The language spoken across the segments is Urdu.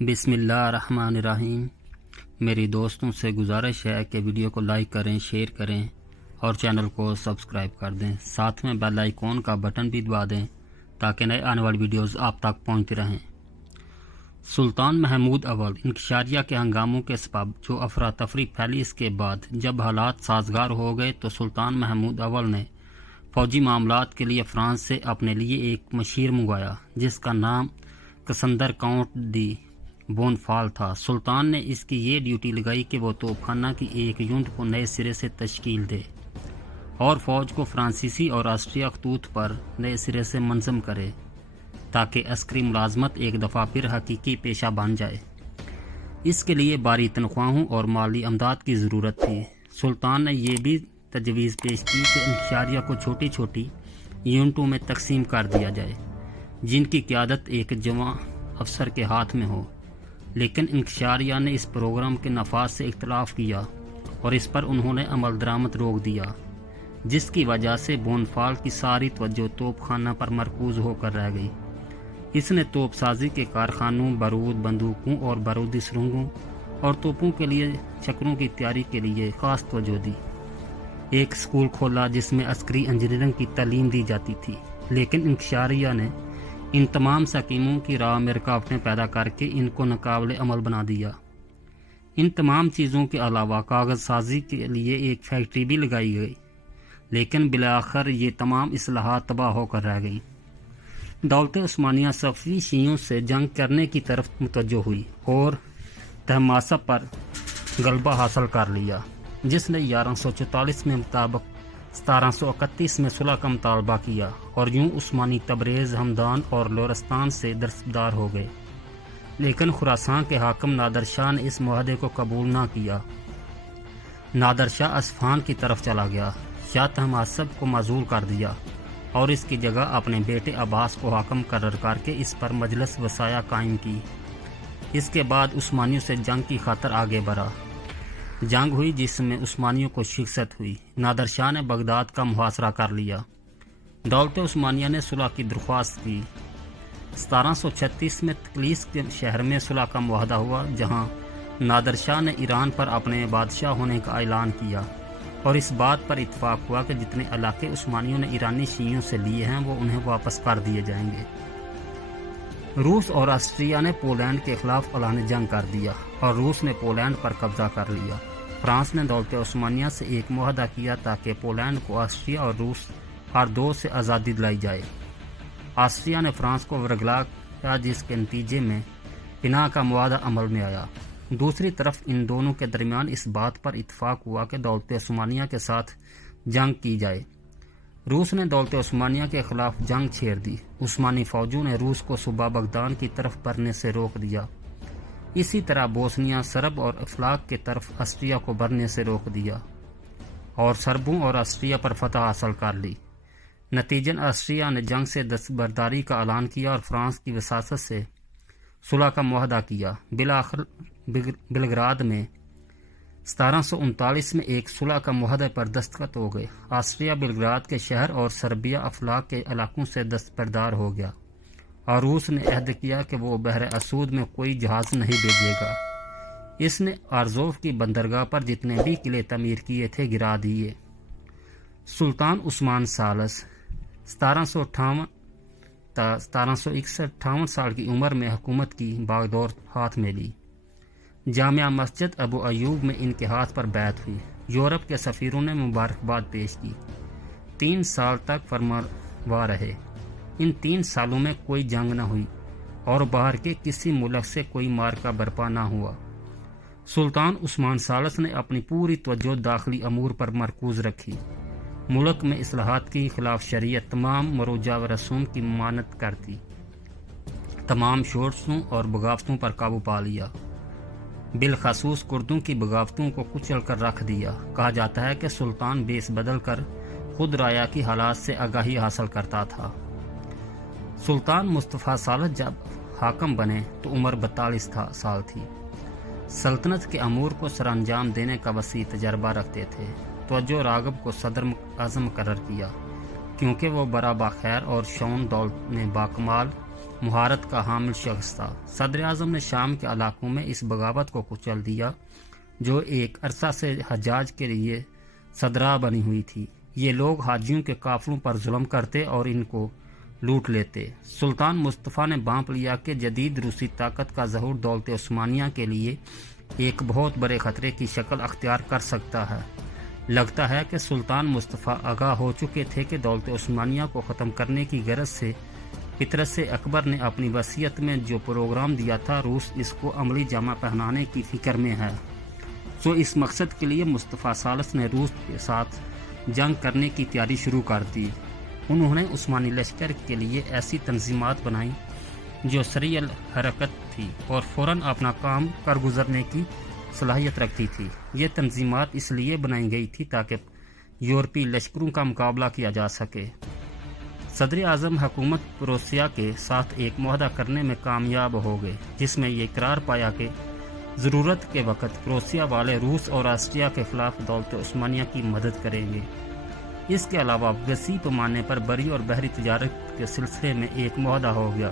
بسم اللہ الرحمن الرحیم۔ میری دوستوں سے گزارش ہے کہ ویڈیو کو لائک کریں، شیئر کریں اور چینل کو سبسکرائب کر دیں، ساتھ میں بیل آئیکن کا بٹن بھی دبا دیں تاکہ نئے آنے والی ویڈیوز آپ تک پہنچتی رہیں۔ سلطان محمود اول انکشاریہ کے ہنگاموں کے سبب جو افراتفری پھیلی، اس کے بعد جب حالات سازگار ہو گئے تو سلطان محمود اول نے فوجی معاملات کے لیے فرانس سے اپنے لیے ایک مشیر منگوایا جس کا نام کسندر کاؤنٹ دی بونفال تھا۔ سلطان نے اس کی یہ ڈیوٹی لگائی کہ وہ توپ خانہ کی ایک یونٹ کو نئے سرے سے تشکیل دے اور فوج کو فرانسیسی اور آسٹریا خطوط پر نئے سرے سے منظم کرے تاکہ عسکری ملازمت ایک دفعہ پھر حقیقی پیشہ بن جائے۔ اس کے لیے بھاری تنخواہوں اور مالی امداد کی ضرورت تھی۔ سلطان نے یہ بھی تجویز پیش کی کہ انکشاریہ کو چھوٹی چھوٹی یونٹوں میں تقسیم کر دیا جائے جن کی قیادت ایک جواں افسر کے ہاتھ میں ہو، لیکن انکشاریہ نے اس پروگرام کے نفاذ سے اختلاف کیا اور اس پر انہوں نے عمل درآمد روک دیا، جس کی وجہ سے بونفال کی ساری توجہ توپ خانہ پر مرکوز ہو کر رہ گئی۔ اس نے توپ سازی کے کارخانوں، بارود، بندوقوں اور بارودی سرنگوں اور توپوں کے لیے چکروں کی تیاری کے لیے خاص توجہ دی۔ ایک اسکول کھولا جس میں عسکری انجینئرنگ کی تعلیم دی جاتی تھی، لیکن انکشاریہ نے ان تمام سکیموں کی راہ میں رکاوٹیں پیدا کر کے ان کو ناقابل عمل بنا دیا۔ ان تمام چیزوں کے علاوہ کاغذ سازی کے لیے ایک فیکٹری بھی لگائی گئی، لیکن بالآخر یہ تمام اصلاحات تباہ ہو کر رہ گئی۔ دولت عثمانیہ صفوی شیعوں سے جنگ کرنے کی طرف متوجہ ہوئی اور طہماسپ پر غلبہ حاصل کر لیا، جس نے 1144 میں مطابق 1731 میں صلح کا مطالبہ کیا اور یوں عثمانی تبریز، ہمدان اور لورستان سے دستبردار ہو گئے۔ لیکن خراسان کے حاکم نادر شاہ نے اس معاہدے کو قبول نہ کیا۔ نادر شاہ اصفہان کی طرف چلا گیا، شاہ طہماسپ کو معزول کر دیا اور اس کی جگہ اپنے بیٹے عباس کو حاکم مقرر کر کے اس پر مجلس وصایا قائم کی۔ اس کے بعد عثمانیوں سے جنگ کی خاطر آگے بڑھا۔ جنگ ہوئی جس میں عثمانیوں کو شکست ہوئی۔ نادر شاہ نے بغداد کا محاصرہ کر لیا۔ دولت عثمانیہ نے صلح کی درخواست کی۔ 1736 میں تقلیص کے شہر میں صلح کا معاہدہ ہوا، جہاں نادر شاہ نے ایران پر اپنے بادشاہ ہونے کا اعلان کیا اور اس بات پر اتفاق ہوا کہ جتنے علاقے عثمانیوں نے ایرانی شیعوں سے لیے ہیں وہ انہیں واپس کر دیے جائیں گے۔ روس اور آسٹریا نے پولینڈ کے خلاف اعلان جنگ کر دیا اور روس نے پولینڈ پر قبضہ کر لیا۔ فرانس نے دولت عثمانیہ سے ایک معاہدہ کیا تاکہ پولینڈ کو آسٹریا اور روس ہر دو سے آزادی دلائی جائے۔ آسٹریا نے فرانس کو ورگلا کیا، جس کے نتیجے میں پناہ کا معاہدہ عمل میں آیا۔ دوسری طرف ان دونوں کے درمیان اس بات پر اتفاق ہوا کہ دولت عثمانیہ کے ساتھ جنگ کی جائے۔ روس نے دولت عثمانیہ کے خلاف جنگ چھیڑ دی۔ عثمانی فوجوں نے روس کو صوبہ بغداد کی طرف بڑھنے سے روک دیا۔ اسی طرح بوسنیا، سرب اور افلاق کی طرف آسٹریا کو بڑھنے سے روک دیا اور سربوں اور آسٹریا پر فتح حاصل کر لی۔ نتیجن آسٹریا نے جنگ سے دستبرداری کا اعلان کیا اور فرانس کی وساطت سے صلح کا معاہدہ کیا۔ بالآخر بلگراد میں 1739 میں ایک صلح کا معاہدے پر دستخط ہو گئے۔ آسٹریا بلگراد کے شہر اور سربیا افلاق کے علاقوں سے دستبردار ہو گیا اور روس نے عہد کیا کہ وہ بحر اسود میں کوئی جہاز نہیں بھیجے گا۔ اس نے آرزوف کی بندرگاہ پر جتنے بھی قلعے تعمیر کیے تھے گرا دیے۔ سلطان عثمان ثالث 1758 تا 1761 58 سال کی عمر میں حکومت کی باغدور ہاتھ میں لی۔ جامع مسجد ابو ایوب میں ان کے ہاتھ پر بیعت ہوئی۔ یورپ کے سفیروں نے مبارکباد پیش کی۔ 3 سال تک فرمانروا رہے۔ ان 3 سالوں میں کوئی جنگ نہ ہوئی اور باہر کے کسی ملک سے کوئی معرکہ برپا نہ ہوا۔ سلطان عثمان ثالث نے اپنی پوری توجہ داخلی امور پر مرکوز رکھی۔ ملک میں اصلاحات کی خلاف شریعت، تمام مروجہ و رسوم کی ممانعت کرتی، تمام شورشوں اور بغاوتوں پر قابو پا لیا، بالخصوص کردوں کی بغاوتوں کو کچل کر رکھ دیا۔ کہا جاتا ہے کہ سلطان بیس بدل کر خود رایا کی حالات سے آگاہی حاصل کرتا تھا۔ سلطان مصطفیٰ ثالث جب حاکم بنے تو عمر 42 سال تھی۔ سلطنت کے امور کو سر انجام دینے کا وسیع تجربہ رکھتے تھے۔ توجہ راغب کو صدر اعظم مقرر کیا کیونکہ وہ برا باخیر اور شون دولت میں باکمال مہارت کا حامل شخص تھا۔ صدر اعظم نے شام کے علاقوں میں اس بغاوت کو کچل دیا جو ایک عرصہ سے حجاج کے لیے صدرہ بنی ہوئی تھی۔ یہ لوگ حاجیوں کے قافلوں پر ظلم کرتے اور ان کو لوٹ لیتے۔ سلطان مصطفیٰ نے بانپ لیا کہ جدید روسی طاقت کا ظہور دولت عثمانیہ کے لیے ایک بہت بڑے خطرے کی شکل اختیار کر سکتا ہے۔ لگتا ہے کہ سلطان مصطفیٰ آگاہ ہو چکے تھے کہ دولت عثمانیہ کو ختم کرنے کی غرض سے پطرس اکبر نے اپنی وصیت میں جو پروگرام دیا تھا، روس اس کو عملی جامہ پہنانے کی فکر میں ہے۔ سو اس مقصد کے لیے مصطفیٰ ثالث نے روس کے ساتھ جنگ کرنے کی تیاری شروع کر دی۔ انہوں نے عثمانی لشکر کے لیے ایسی تنظیمات بنائیں جو سریع الحرکت تھی اور فوراً اپنا کام کر گزرنے کی صلاحیت رکھتی تھی۔ یہ تنظیمات اس لیے بنائی گئی تھی تاکہ یورپی لشکروں کا مقابلہ کیا جا سکے۔ صدر اعظم حکومت پروسیا کے ساتھ ایک معاہدہ کرنے میں کامیاب ہو گئے، جس میں یہ قرار پایا کہ ضرورت کے وقت پروسیا والے روس اور آسٹریا کے خلاف دولت عثمانیہ کی مدد کریں گے۔ اس کے علاوہ وسیع پیمانے پر بری اور بحری تجارت کے سلسلے میں ایک معاہدہ ہو گیا۔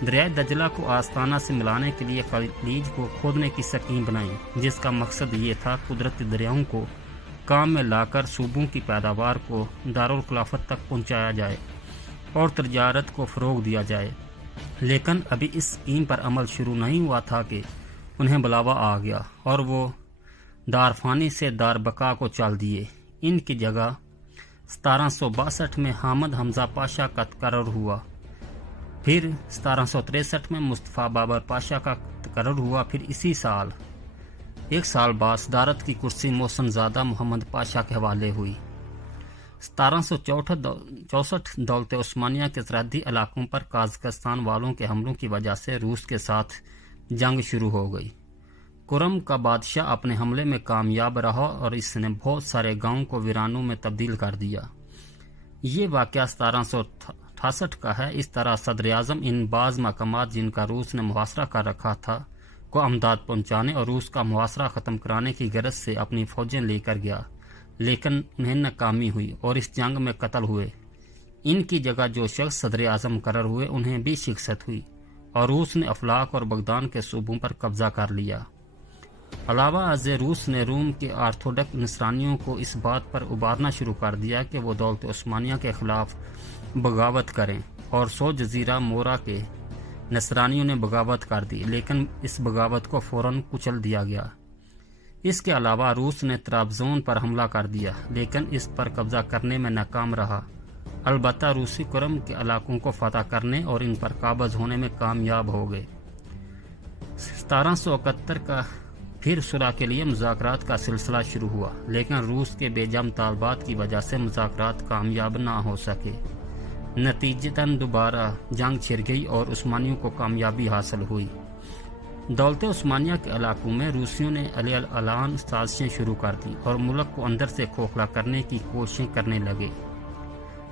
دریائے دجلہ کو آستانہ سے ملانے کے لیے خلیج کو کھودنے کی سکیم بنائی، جس کا مقصد یہ تھا قدرتی دریاؤں کو کام میں لا کر صوبوں کی پیداوار کو دارالخلافت تک پہنچایا جائے اور تجارت کو فروغ دیا جائے۔ لیکن ابھی اس سکیم پر عمل شروع نہیں ہوا تھا کہ انہیں بلاوا آ گیا اور وہ دار فانی سے دار بقا کو چال دیے۔ ان کی جگہ 1762 میں حامد حمزہ پاشا کا تقرر ہوا، پھر 1763 میں مصطفیٰ بابر پاشا کا تقرر ہوا، پھر اسی سال ایک سال بعد صدارت کی کرسی محسن زادہ محمد پاشا کے حوالے ہوئی۔ 1764 دولت عثمانیہ کے سرحدی علاقوں پر قازقستان والوں کے حملوں کی وجہ سے روس کے ساتھ جنگ شروع ہو گئی۔ کرم کا بادشاہ اپنے حملے میں کامیاب رہا اور اس نے بہت سارے گاؤں کو ویرانوں میں تبدیل کر دیا۔ یہ واقعہ 1768 کا ہے۔ اس طرح صدر اعظم ان بعض مقامات جن کا روس نے محاصرہ کر رکھا تھا کو امداد پہنچانے اور روس کا محاصرہ ختم کرانے کی غرض سے اپنی فوجیں لے کر گیا، لیکن انہیں ناکامی ہوئی اور اس جنگ میں قتل ہوئے۔ ان کی جگہ جو شخص صدر اعظم مقرر ہوئے انہیں بھی شکست ہوئی اور روس نے افلاک اور بغداد کے صوبوں پر قبضہ کر لیا۔ علاوہ ازیں روس نے روم کے آرتھوڈکس نصرانیوں کو اس بات پر ابھارنا شروع کر دیا کہ وہ دولت عثمانیہ کے خلاف بغاوت کریں، اور سو جزیرہ مورا کے نصرانیوں نے بغاوت کر دی، لیکن اس بغاوت کو فوراً کچل دیا گیا۔ اس کے علاوہ روس نے طرابزون پر حملہ کر دیا، لیکن اس پر قبضہ کرنے میں ناکام رہا۔ البتہ روسی کرم کے علاقوں کو فتح کرنے اور ان پر قابض ہونے میں کامیاب ہو گئے۔ 1771 کا پھر صلح کے لیے مذاکرات کا سلسلہ شروع ہوا، لیکن روس کے بے جا مطالبات کی وجہ سے مذاکرات کامیاب نہ ہو سکے۔ نتیجتاً دوبارہ جنگ چھڑ گئی اور عثمانیوں کو کامیابی حاصل ہوئی۔ دولت عثمانیہ کے علاقوں میں روسیوں نے علی اعلان سازشیں شروع کر دیں اور ملک کو اندر سے کھوکھلا کرنے کی کوششیں کرنے لگے۔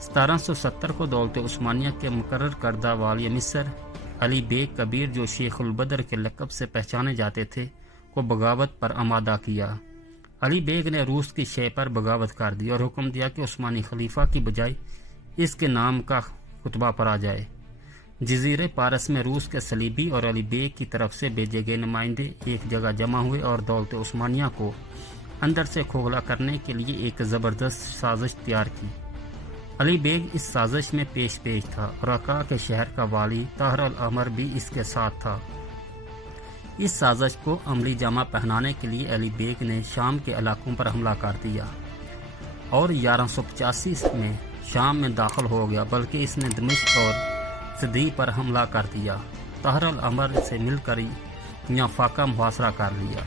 1770 کو دولت عثمانیہ کے مقرر کردہ والی مصر علی بیگ کبیر، جو شیخ البدر کے لقب سے پہچانے جاتے تھے، کو بغاوت پر آمادہ کیا۔ علی بیگ نے روس کی شے پر بغاوت کر دی اور حکم دیا کہ عثمانی خلیفہ کی بجائے اس کے نام کا خطبہ پڑھا جائے۔ جزیرے پارس میں روس کے صلیبی اور علی بیگ کی طرف سے بھیجے گئے نمائندے ایک جگہ جمع ہوئے اور دولت عثمانیہ کو اندر سے کھوکھلا کرنے کے لیے ایک زبردست سازش تیار کی۔ علی بیگ اس سازش میں پیش تھا اور عکا کے شہر کا والی طاہر الامر بھی اس کے ساتھ تھا۔ اس سازش کو عملی جامہ پہنانے کے لیے علی بیگ نے شام کے علاقوں پر حملہ کر دیا اور 1185 میں شام میں داخل ہو گیا، بلکہ اس نے دمشق اور صدی پر حملہ کر دیا۔ طاہر الامر سے مل کر یہاں فاقہ محاصرہ کر لیا۔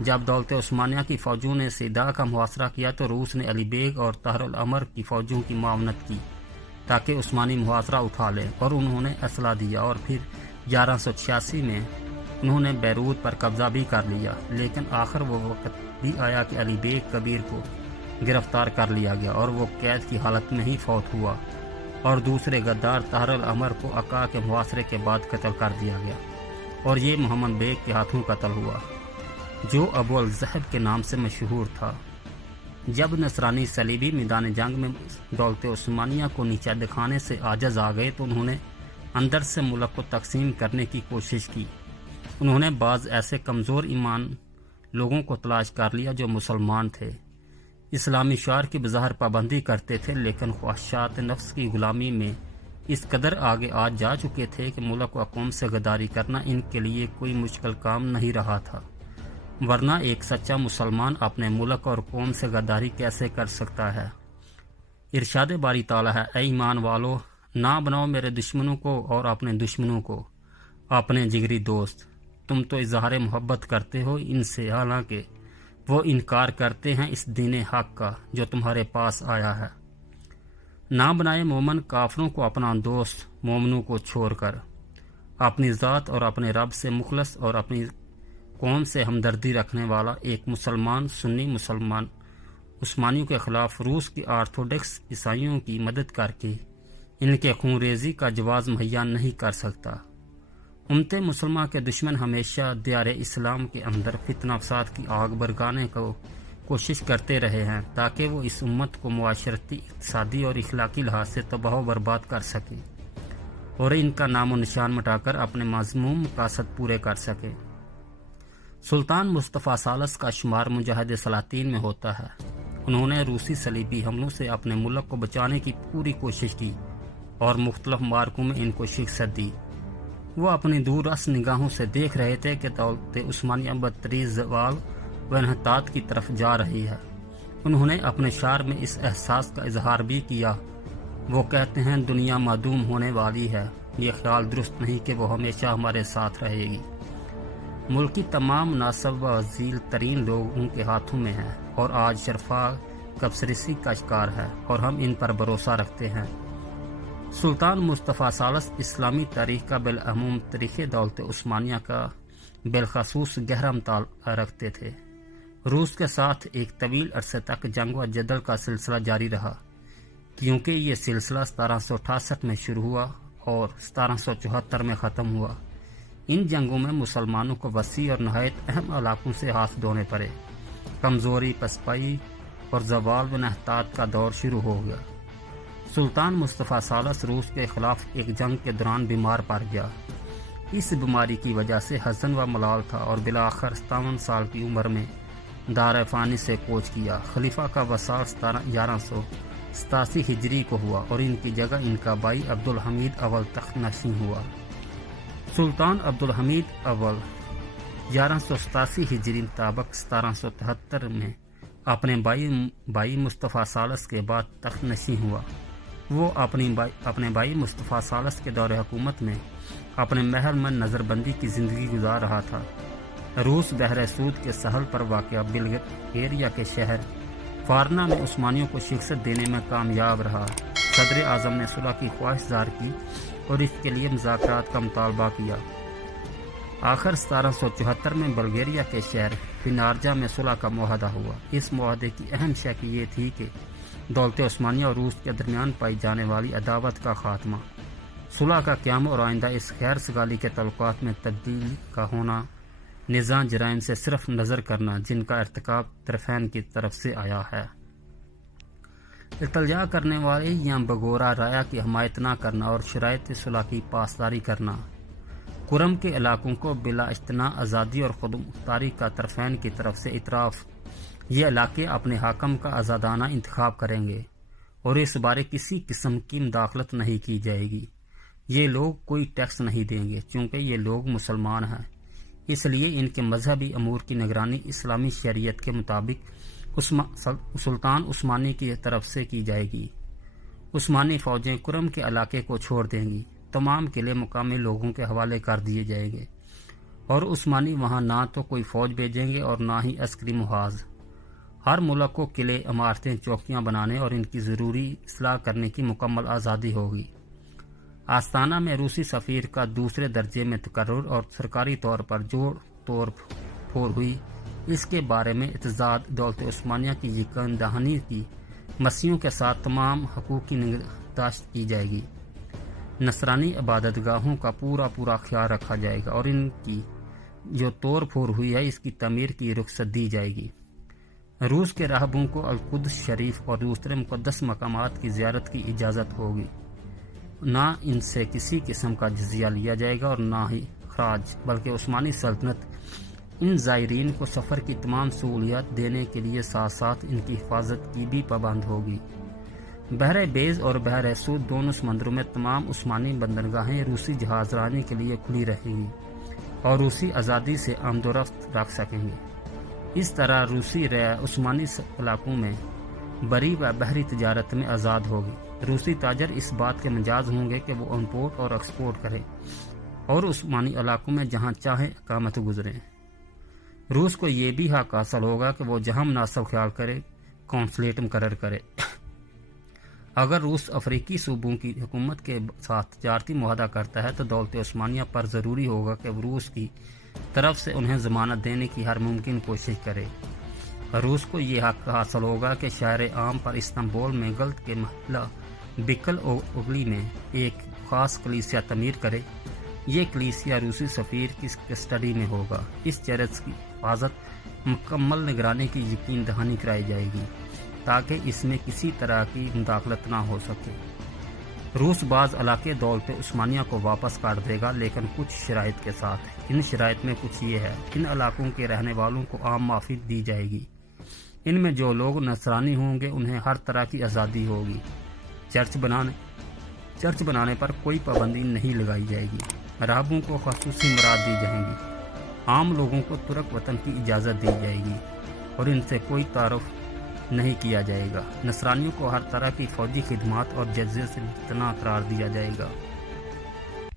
جب دولت عثمانیہ کی فوجوں نے سیدا کا محاصرہ کیا تو روس نے علی بیگ اور طاہر الامر کی فوجوں کی معاونت کی تاکہ عثمانی محاصرہ اٹھا لیں، اور انہوں نے اسلحہ دیا، اور پھر 1186 میں انہوں نے بیروت پر قبضہ بھی کر لیا۔ لیکن آخر وہ وقت بھی آیا کہ علی بیگ کبیر کو گرفتار کر لیا گیا اور وہ قید کی حالت میں ہی فوت ہوا، اور دوسرے غدار طاہر الامر کو عکا کے محاصرے کے بعد قتل کر دیا گیا، اور یہ محمد بیگ کے ہاتھوں قتل ہوا، جو ابو الذہب کے نام سے مشہور تھا۔ جب نصرانی صلیبی میدان جنگ میں دولت عثمانیہ کو نیچا دکھانے سے عاجز آ گئے تو انہوں نے اندر سے ملک کو تقسیم کرنے کی کوشش کی۔ انہوں نے بعض ایسے کمزور ایمان لوگوں کو تلاش کر لیا جو مسلمان تھے، اسلامی شعار کی بظاہر پابندی کرتے تھے، لیکن خواہشات نفس کی غلامی میں اس قدر آگے آ جا چکے تھے کہ ملک و قوم سے غداری کرنا ان کے لیے کوئی مشکل کام نہیں رہا تھا، ورنہ ایک سچا مسلمان اپنے ملک اور قوم سے غداری کیسے کر سکتا ہے؟ ارشاد باری تعالیٰ ہے، اے ایمان والو، نہ بناؤ میرے دشمنوں کو اور اپنے دشمنوں کو اپنے جگری دوست۔ تم تو اظہار محبت کرتے ہو ان سے، حالانکہ وہ انکار کرتے ہیں اس دین حق کا جو تمہارے پاس آیا ہے۔ نہ بنائے مومن کافروں کو اپنا دوست مومنوں کو چھوڑ کر۔ اپنی ذات اور اپنے رب سے مخلص اور اپنی قوم سے ہمدردی رکھنے والا ایک مسلمان سنی مسلمان عثمانیوں کے خلاف روس کی آرتھوڈکس عیسائیوں کی مدد کر کے ان کے خون ریزی کا جواز مہیا نہیں کر سکتا۔ امت مسلمہ کے دشمن ہمیشہ دیار اسلام کے اندر فتنہ فساد کی آگ بھڑکانے کو کوشش کرتے رہے ہیں تاکہ وہ اس امت کو معاشرتی، اقتصادی اور اخلاقی لحاظ سے تباہ و برباد کر سکیں اور ان کا نام و نشان مٹا کر اپنے مذموم مقاصد پورے کر سکیں۔ سلطان مصطفیٰ ثالث کا شمار مجاہد سلاطین میں ہوتا ہے۔ انہوں نے روسی صلیبی حملوں سے اپنے ملک کو بچانے کی پوری کوشش کی اور مختلف معرکوں میں ان کو شکست دی۔ وہ اپنی دور رس نگاہوں سے دیکھ رہے تھے کہ دولت عثمانیہ بدتریز زوال و انحطاط کی طرف جا رہی ہے۔ انہوں نے اپنے شعر میں اس احساس کا اظہار بھی کیا۔ وہ کہتے ہیں، دنیا معدوم ہونے والی ہے، یہ خیال درست نہیں کہ وہ ہمیشہ ہمارے ساتھ رہے گی۔ ملک کی تمام مناسب و ذیل ترین لوگ ان کے ہاتھوں میں ہیں اور آج شرفا کبسرسی کا شکار ہے، اور ہم ان پر بھروسہ رکھتے ہیں۔ سلطان مصطفیٰ ثالث اسلامی تاریخ کا بالعموم تاریخ دولت عثمانیہ کا بالخصوص گہرا مطالعہ رکھتے تھے۔ روس کے ساتھ ایک طویل عرصے تک جنگ و جدل کا سلسلہ جاری رہا، کیونکہ یہ سلسلہ 1768 میں شروع ہوا اور 1774 میں ختم ہوا۔ ان جنگوں میں مسلمانوں کو وسیع اور نہایت اہم علاقوں سے ہاتھ دھونے پڑے۔ کمزوری، پسپائی اور زوال و انحطاط کا دور شروع ہو گیا۔ سلطان مصطفیٰ ثالث روس کے خلاف ایک جنگ کے دوران بیمار پڑ گیا۔ اس بیماری کی وجہ سے حزن و ملال تھا اور بالآخر 57 سال کی عمر میں دار فانی سے کوچ کیا۔ خلیفہ کا وصال 1187 ہجری کو ہوا اور ان کی جگہ ان کا بھائی عبدالحمید اول تخت نشین ہوا۔ سلطان عبدالحمید اول 1187 ہجری مطابق 1773 میں اپنے بھائی مصطفیٰ ثالث کے بعد تخت نشین ہوا۔ وہ اپنے بھائی مصطفیٰ ثالث کے دور حکومت میں اپنے محل میں نظر بندی کی زندگی گزار رہا تھا۔ روس بحر سود کے ساحل پر واقع بلغیریا کے شہر وارنا میں عثمانیوں کو شکست دینے میں کامیاب رہا۔ صدر اعظم نے صلح کی خواہش ظاہر کی اور اس کے لیے مذاکرات کا مطالبہ کیا۔ آخر 1774 میں بلغیریا کے شہر فنارجا میں صلح کا معاہدہ ہوا۔ اس معاہدے کی اہم شق یہ تھی کہ دولت عثمانیہ اور روس کے درمیان پائی جانے والی عداوت کا خاتمہ، صلح کا قیام اور آئندہ اس خیر سگالی کے تعلقات میں تبدیلی کا ہونا، نظام جرائم سے صرف نظر کرنا جن کا ارتکاب طرفین کی طرف سے آیا ہے، التجا کرنے والے یا بغورا رایا کی حمایت نہ کرنا اور شرائط صلح کی پاسداری کرنا، کرم کے علاقوں کو بلا اجتناع آزادی اور خود مختاری کا طرفین کی طرف سے اعتراف۔ یہ علاقے اپنے حاکم کا آزادانہ انتخاب کریں گے اور اس بارے کسی قسم کی مداخلت نہیں کی جائے گی۔ یہ لوگ کوئی ٹیکس نہیں دیں گے چونکہ یہ لوگ مسلمان ہیں، اس لیے ان کے مذہبی امور کی نگرانی اسلامی شریعت کے مطابق سلطان عثمانی کی طرف سے کی جائے گی۔ عثمانی فوجیں کرم کے علاقے کو چھوڑ دیں گی، تمام قلعے مقامی لوگوں کے حوالے کر دیے جائیں گے اور عثمانی وہاں نہ تو کوئی فوج بھیجیں گے اور نہ ہی عسکری محاذ۔ ہر ملک کو قلعے، عمارتیں، چوکیاں بنانے اور ان کی ضروری اصلاح کرنے کی مکمل آزادی ہوگی۔ آستانہ میں روسی سفیر کا دوسرے درجے میں تقرر اور سرکاری طور پر جوڑ توڑ پھوڑ ہوئی، اس کے بارے میں اعتزاز دولت عثمانیہ کی یقین دہانی کی مسیحیوں کے ساتھ تمام حقوق کی نگہداشت کی جائے گی۔ نصرانی عبادت گاہوں کا پورا خیال رکھا جائے گا اور ان کی جو توڑ پھوڑ ہوئی ہے اس کی تعمیر کی رخصت دی جائے گی۔ روس کے راہبوں کو القدس شریف اور دوسرے مقدس مقامات کی زیارت کی اجازت ہوگی۔ نہ ان سے کسی قسم کا جزیہ لیا جائے گا اور نہ ہی خراج، بلکہ عثمانی سلطنت ان زائرین کو سفر کی تمام سہولیات دینے کے لیے ساتھ ساتھ ان کی حفاظت کی بھی پابند ہوگی۔ بحر بیض اور بحر اسود دونوں سمندروں میں تمام عثمانی بندرگاہیں روسی جہاز رانی کے لیے کھلی رہیں گی اور روسی آزادی سے آمد و رفت رکھ سکیں گے۔ اس طرح روسی رعایا عثمانی علاقوں میں بری و بحری تجارت میں آزاد ہوگی۔ روسی تاجر اس بات کے مجاز ہوں گے کہ وہ امپورٹ اور ایکسپورٹ کریں اور عثمانی علاقوں میں جہاں چاہیں اقامت گزریں۔ روس کو یہ بھی حق حاصل ہوگا کہ وہ جہاں مناسب خیال کرے قونصلیٹ مقرر کرے۔ اگر روس افریقی صوبوں کی حکومت کے ساتھ تجارتی معاہدہ کرتا ہے تو دولت عثمانیہ پر ضروری ہوگا کہ وہ روس کی طرف سے انہیں ضمانت دینے کی ہر ممکن کوشش کرے۔ روس کو یہ حق حاصل ہوگا کہ شہر عام پر استنبول میں گلت کے محلہ بکل اوغلی میں ایک خاص کلیسیا تعمیر کرے۔ یہ کلیسیا روسی سفیر کی کسٹڈی میں ہوگا۔ اس چرچ کی حفاظت مکمل نگرانی کی یقین دہانی کرائی جائے گی تاکہ اس میں کسی طرح کی مداخلت نہ ہو سکے۔ روس بعض علاقے دولت عثمانیہ کو واپس کاٹ دے گا، لیکن کچھ شرائط کے ساتھ۔ ان شرائط میں کچھ یہ ہے: ان علاقوں کے رہنے والوں کو عام معافی دی جائے گی۔ ان میں جو لوگ نصرانی ہوں گے انہیں ہر طرح کی آزادی ہوگی۔ چرچ بنانے پر کوئی پابندی نہیں لگائی جائے گی۔ راہبوں کو خصوصی مراد دی جائیں گی۔ عام لوگوں کو ترک وطن کی اجازت دی جائے گی اور ان سے کوئی تعارف نہیں کیا جائے گا۔ نصرانیوں کو ہر طرح کی فوجی خدمات اور جزیے سے امتناع قرار دیا جائے گا۔